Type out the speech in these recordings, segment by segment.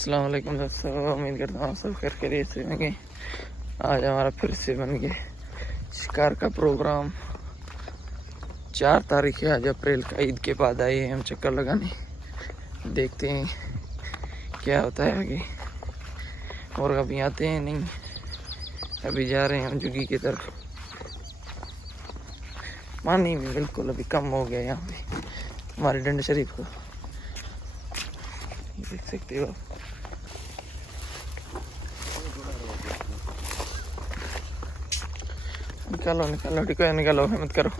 अस्सलाम वालेकुम दोस्तों, उम्मीद करता हूँ सब खैरियत से होंगे। आज हमारा फिर से बन गया शिकार का प्रोग्राम। 4 तारीख है आज अप्रैल का, ईद के बाद आए हैं हम चक्कर लगाने। देखते हैं क्या होता है आगे, और अभी आते हैं नहीं, अभी जा रहे हैं हम जुगी की तरफ। पानी भी बिल्कुल अभी कम हो गया यहाँ पे हमारे डंड शरीफ को, देख सकते हो। निकालो निकालो टिको, निकालो, हिम्मत करो।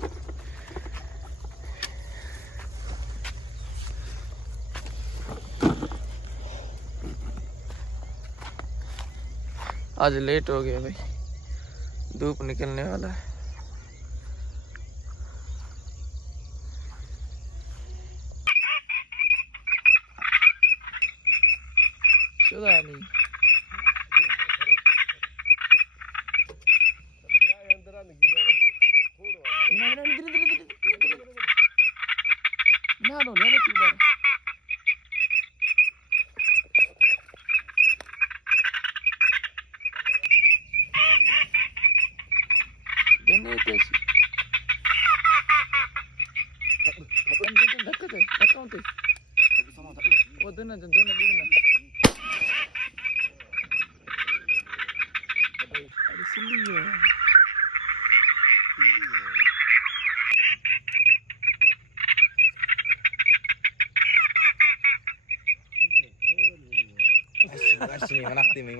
आज लेट हो गया भाई, धूप निकलने वाला है। नहीं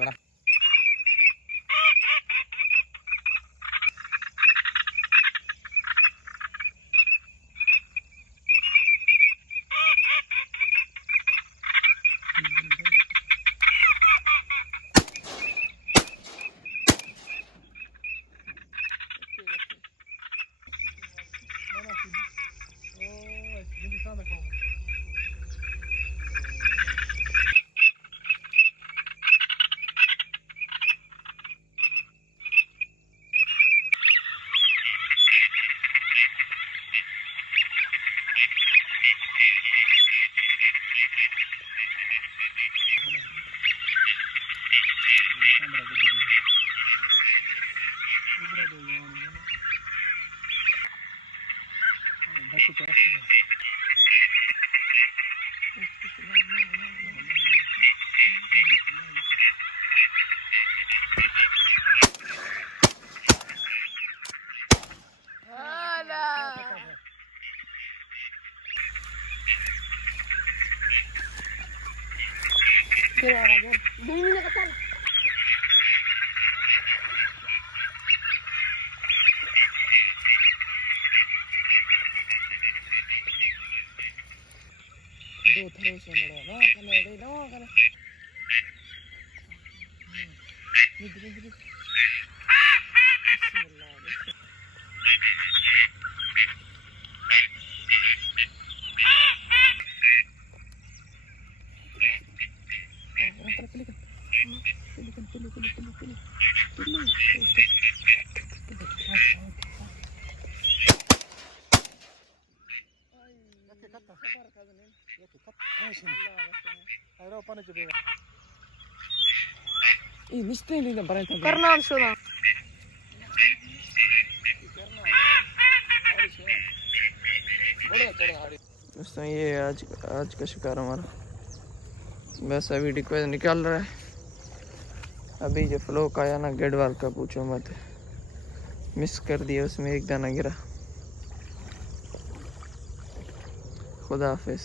दोस्तों, ये आज का शिकार हमारा। बस अभी रिक्वेस्ट निकाल रहा है। अभी जो फ्लोक आया ना गेडवाल का, पूछो मत, मिस कर दिया, उसमें एक दाना गिरा। खुदा हाफिज।